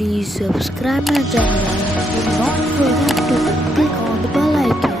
please subscribe my channel and do not forget to click on the bell icon.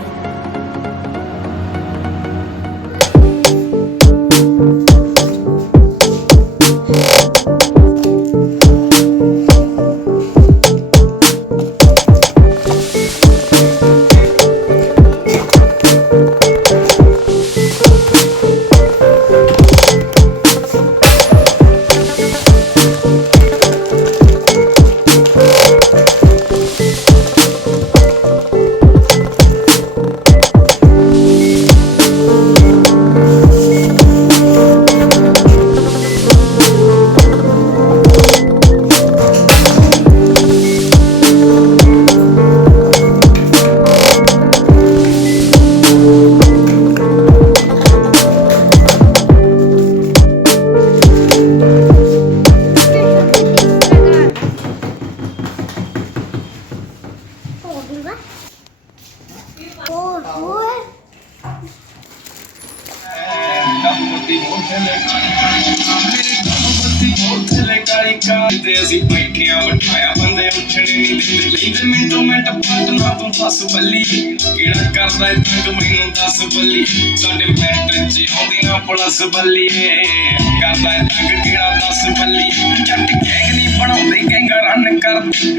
ਅਸੀਂ ਬੈਠਿਆਂ ਬਿਠਾਇਆ ਬੰਦੇ ਉੱਠਣੇ ਨਹੀਂ ਦਿੰਦੇ ਲੈਂਦੇ ਮਿੰਟੋ ਮਿੰਟ ਪਾਟਨਾ ਤੂੰ ਫਸ ਬੱਲੀ ਕਿਹੜਾ ਕਰਦਾ ਤੰਗ ਮੈਨੂੰ ਦੱਸ ਬੱਲੀ ਸਾਡੇ ਮੈਟਰ ਚ ਆਉਂਦੀ ਨਾ ਪਲਸ ਬੱਲੀ ਕਰਦਾ ਤੰਗ ਕਿਹੜਾ ਦੱਸ ਬੱਲੀ ਜੱਟ ਗੈਂਗ ਨਹੀਂ ਬਣਾਉਂਦੇ ਗੈਂਗਾ ਰਨ ਕਰਦੇ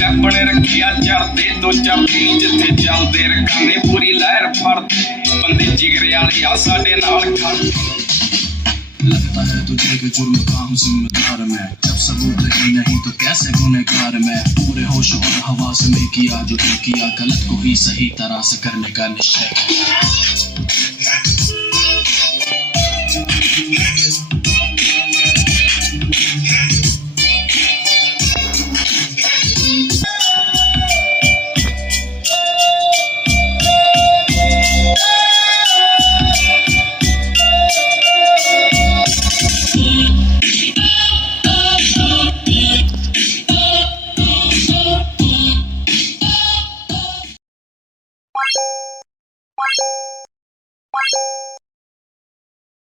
ਵੈਪਣ ਰੱਖਿਆ ਚਰਦੇ ਦੋ ਚਾਬੀ ਜਿੱਥੇ ਚੱਲਦੇ ਰਕਾਨੇ ਪੂਰੀ ਲਹਿਰ ਫੜਦੇ ਬੰਦੇ ਜਿਗਰੇ ਵਾਲੇ ਆ ਸਾਡੇ ਨਾਲ ਖੜਦੇ लगता है तुझे कि जुर्म का हूँ जिम्मेदार मैं जब सबूत ही नहीं तो कैसे गुनहगार मैं पूरे होश और हवास में किया जो किया गलत को ही सही तरह से करने का निश्चय